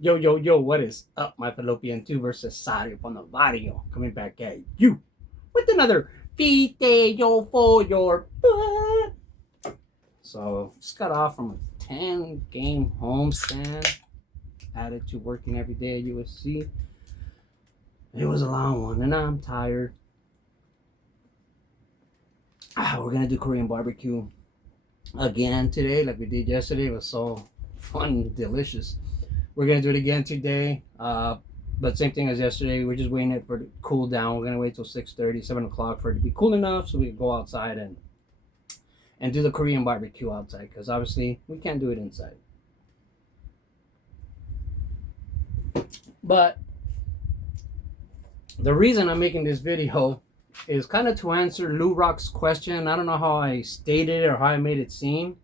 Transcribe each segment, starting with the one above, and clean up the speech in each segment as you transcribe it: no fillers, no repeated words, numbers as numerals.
Yo, yo, yo, what is up, my fallopian tubers? Cesario from the barrio coming back at you with another video for your butt. So, just got off from a 10-game homestand, added to working every day at USC. It was a long one, and I'm tired. We're gonna do Korean barbecue again today, like we did yesterday. It was so fun and delicious. We're gonna do it again today, but same thing as yesterday. We're just waiting it for it to cool down. We're gonna wait till 6:30, 7 o'clock for it to be cool enough so we can go outside and do the Korean barbecue outside, because obviously we can't do it inside. But the reason I'm making this video is kind of to answer Lou Rock's question. I don't know how I stated it or how I made it seem.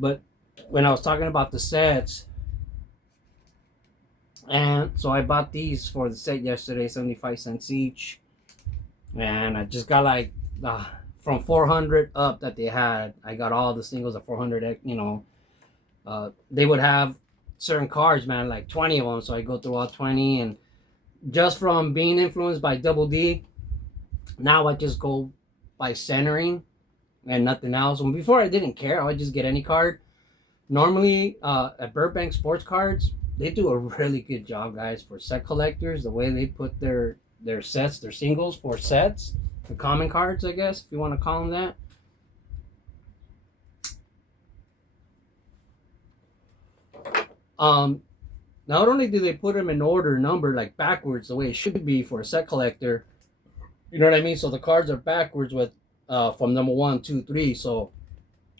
But when I was talking about the sets, and so I bought these for the set yesterday, 75 cents each. And I just got like from 400 up that they had. I got all the singles at 400, they would have certain cards, man, like 20 of them. So I go through all 20, and just from being influenced by Double D, now I just go by centering and nothing else. When before I didn't care, I would just get any card. Normally, at Burbank Sports Cards, they do a really good job, guys, for set collectors. The way they put their sets, their singles for sets, the common cards, I guess, if you want to call them that. Not only do they put them in order, numbered like backwards, the way it should be for a set collector. You know what I mean? So the cards are backwards with from number 1, 2, 3. So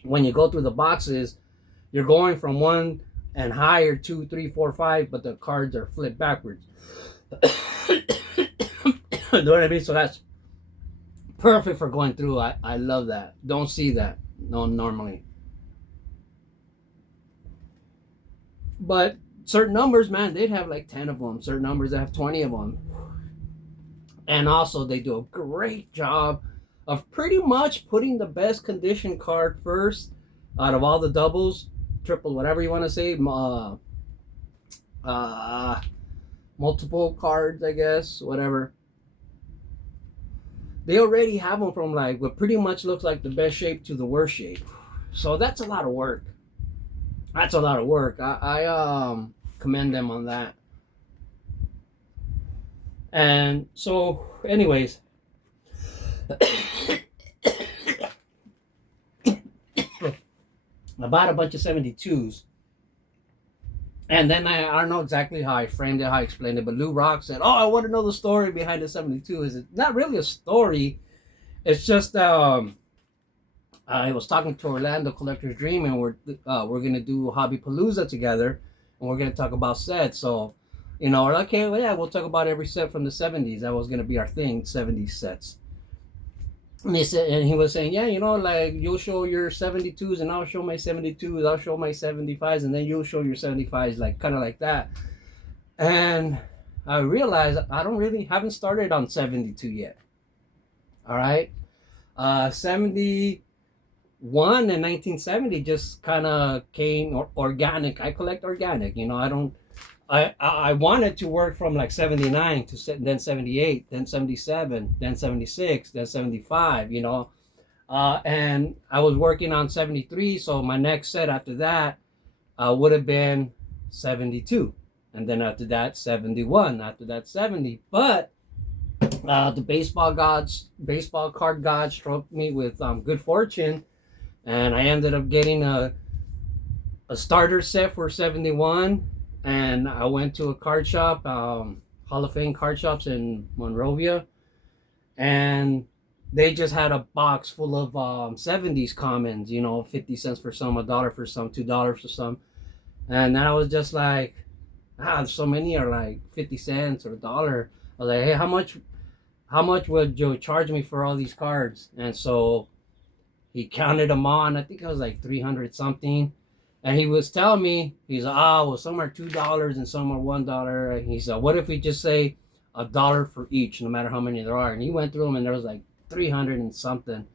when you go through the boxes, you're going from 1 and higher, 2, 3, 4, 5, but the cards are flipped backwards. You know what I mean? So that's perfect for going through. I love that. Don't see that normally. But certain numbers, man, they'd have like 10 of them. Certain numbers that have 20 of them. And also, they do a great job of pretty much putting the best condition card first out of all the doubles, triple, whatever you want to say. Multiple cards, I guess, whatever. They already have them from like what pretty much looks like the best shape to the worst shape. So that's a lot of work. That's a lot of work. I commend them on that. And so, anyways, I bought a bunch of 72s. And then I don't know exactly how I framed it, how I explained it, but Lou Rock said, "Oh, I want to know the story behind the 72." Is it not really a story? It's just I was talking to Orlando Collector's Dream, and we're gonna do Hobby Palooza together, and we're gonna talk about sets. So, we're like, okay, well, yeah, we'll talk about every set from the 70s. That was gonna be our thing, 70s sets. And he was saying, yeah, like you'll show your 72s, and I'll show my 72s. I'll show my 75s, and then you'll show your 75s, like kind of like that. And I realized I haven't started on 72 yet. All right, 71 and 1970 just kind of came organic. I collect organic. I wanted to work from like 79 to then 78, then 77, then 76, then 75, and I was working on 73. So my next set after that would have been 72. And then after that, 71, after that, 70. But the baseball card gods struck me with good fortune. And I ended up getting a starter set for 71. And I went to a card shop, Hall of Fame card shops in Monrovia, and they just had a box full of 70s commons, 50 cents for some, $1 for some, $2 for some. And I was just like, so many are like 50 cents or $1. I was like, hey, how much would Joe charge me for all these cards? And so he counted them on. I think it was like 300 something. And he was telling me, he's like, well, some are $2 and some are $1. And he said, what if we just say $1 for each, no matter how many there are? And he went through them, and there was like 300 and something.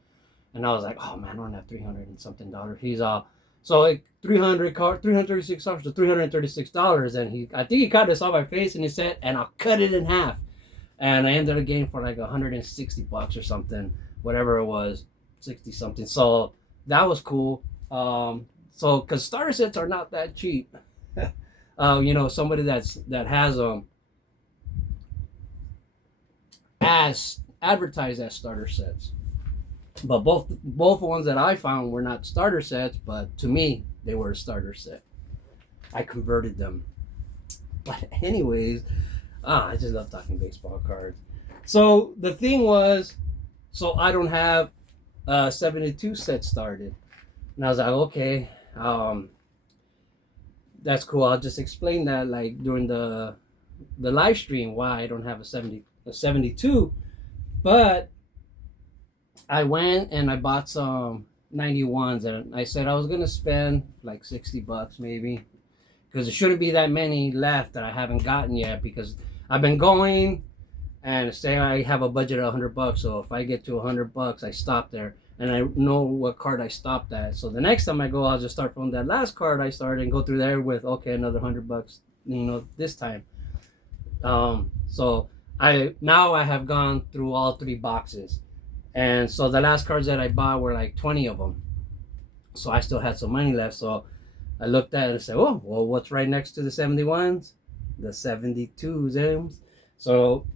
And I was like, oh man, I don't have 300 and something dollars. He's so like 336 dollars to $336, and I think he kind of saw my face and he said, and I'll cut it in half. And I ended up getting for like $160 or something, whatever it was, 60 something. So that was cool. So because starter sets are not that cheap. Somebody that has them as advertised as starter sets, but both ones that I found were not starter sets, but to me they were a starter set. I converted them. But anyways, I just love talking baseball cards. So the thing was, so I don't have a 72 set started, and I was like, okay, that's cool. I'll just explain that like during the live stream why I don't have a 72. But I went and I bought some 91s, and I said I was gonna spend like $60 maybe, because there shouldn't be that many left that I haven't gotten yet, because I've been going and say I have a budget of $100. So if I get to $100, I stop there, and I know what card I stopped at. So the next time I go, I'll just start from that last card I started and go through there with, okay, another $100, this time. So I have gone through all 3 boxes. And so the last cards that I bought were like 20 of them. So I still had some money left. So I looked at it and said, oh, well, what's right next to the 71s? The 72s. So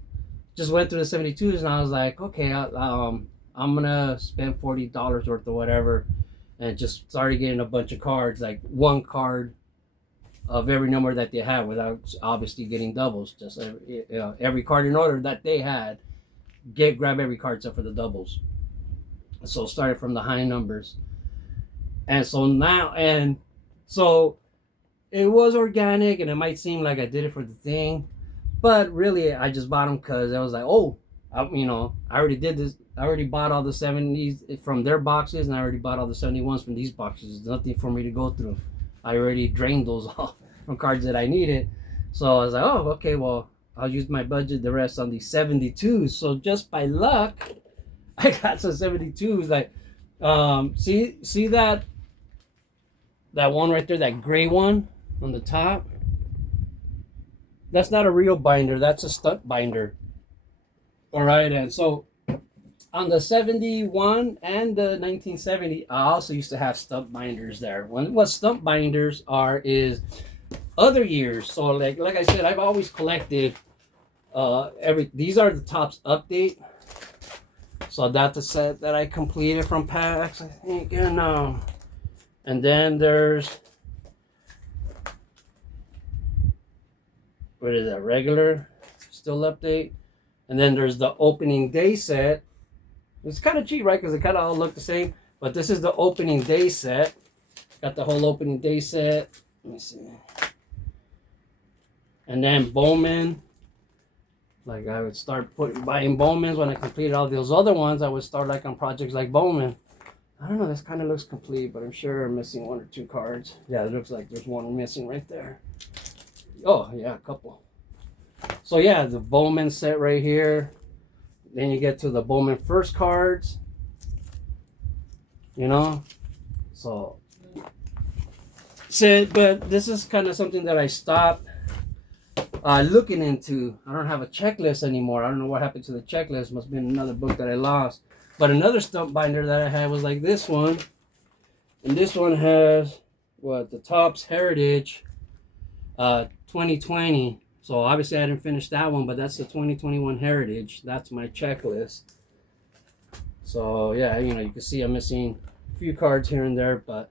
just went through the 72s, and I was like, okay, I'm going to spend $40 worth or whatever. And just started getting a bunch of cards, like one card of every number that they had, without obviously getting doubles. Just every card in order that they had. Grab every card except for the doubles. So started from the high numbers, and so it was organic, and it might seem like I did it for the thing, but really I just bought them because I was like, I already did this. I already bought all the 70s from their boxes, and I already bought all the 71s from these boxes. There's nothing for me to go through. I already drained those all from cards that I needed. So I was like, oh, okay, well, I'll use my budget the rest on these 72s. So just by luck, I got some 72s. Like, see that one right there, that gray one on the top? That's not a real binder. That's a stunt binder. All right, and so on the 71 and the 1970, I also used to have stump binders there. What stump binders are is other years. So like I said, I've always collected these are the Topps update. So that's the set that I completed from packs, I think, and then there's, what is that, regular still update, and then there's the opening day set. It's kind of cheap, right? Because they kind of all look the same, but this is the opening day set. Got the whole opening day set. Let me see. And then Bowman. Like I would start buying Bowmans when I completed all those other ones. I would start like on projects like Bowman. I don't know, this kind of looks complete, but I'm sure I'm missing 1 or 2 cards. Yeah, it looks like there's one missing right there. Oh yeah, a couple. So yeah, the Bowman set right here. Then you get to the Bowman first cards. So but this is kind of something that I stopped looking into. I don't have a checklist anymore. I don't know what happened to the checklist. Must have been another book that I lost. But another stump binder that I had was like this one. And this one has the Topps Heritage 2020. So obviously I didn't finish that one, but that's the 2021 Heritage. That's my checklist. So yeah, you can see I'm missing a few cards here and there, but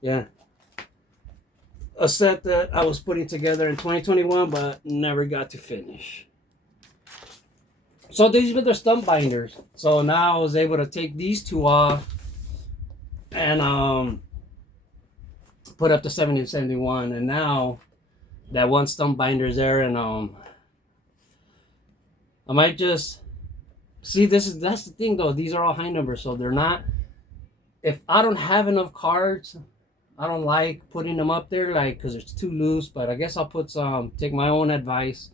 yeah. A set that I was putting together in 2021, but never got to finish. So these were the stump binders. So now I was able to take these 2 off and put up to 70 and 71, and now that one stump binder is there, and I might just see that's the thing though. These are all high numbers, so they're not. If I don't have enough cards, I don't like putting them up there, like, because it's too loose. But I guess I'll put some, take my own advice.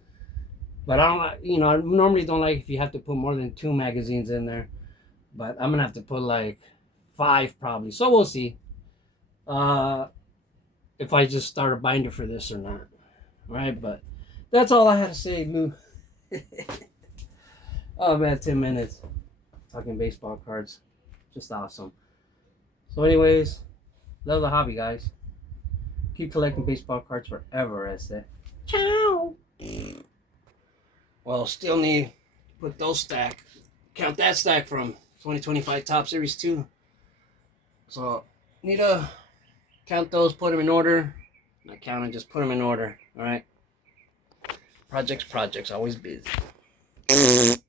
But I don't like, I normally don't like if you have to put more than 2 magazines in there. but I'm gonna have to put like 5 probably. So we'll see. If I just start a binder for this or not. Right, but that's all I had to say, Lou. Oh man, 10 minutes talking baseball cards. Just awesome. So anyways, love the hobby, guys. Keep collecting baseball cards forever, I say. Ciao. Well, still need to put those stack. Count that stack from 2025 Top Series 2. So need to count those, put them in order. Not count them, just put them in order. All right. Projects, always busy.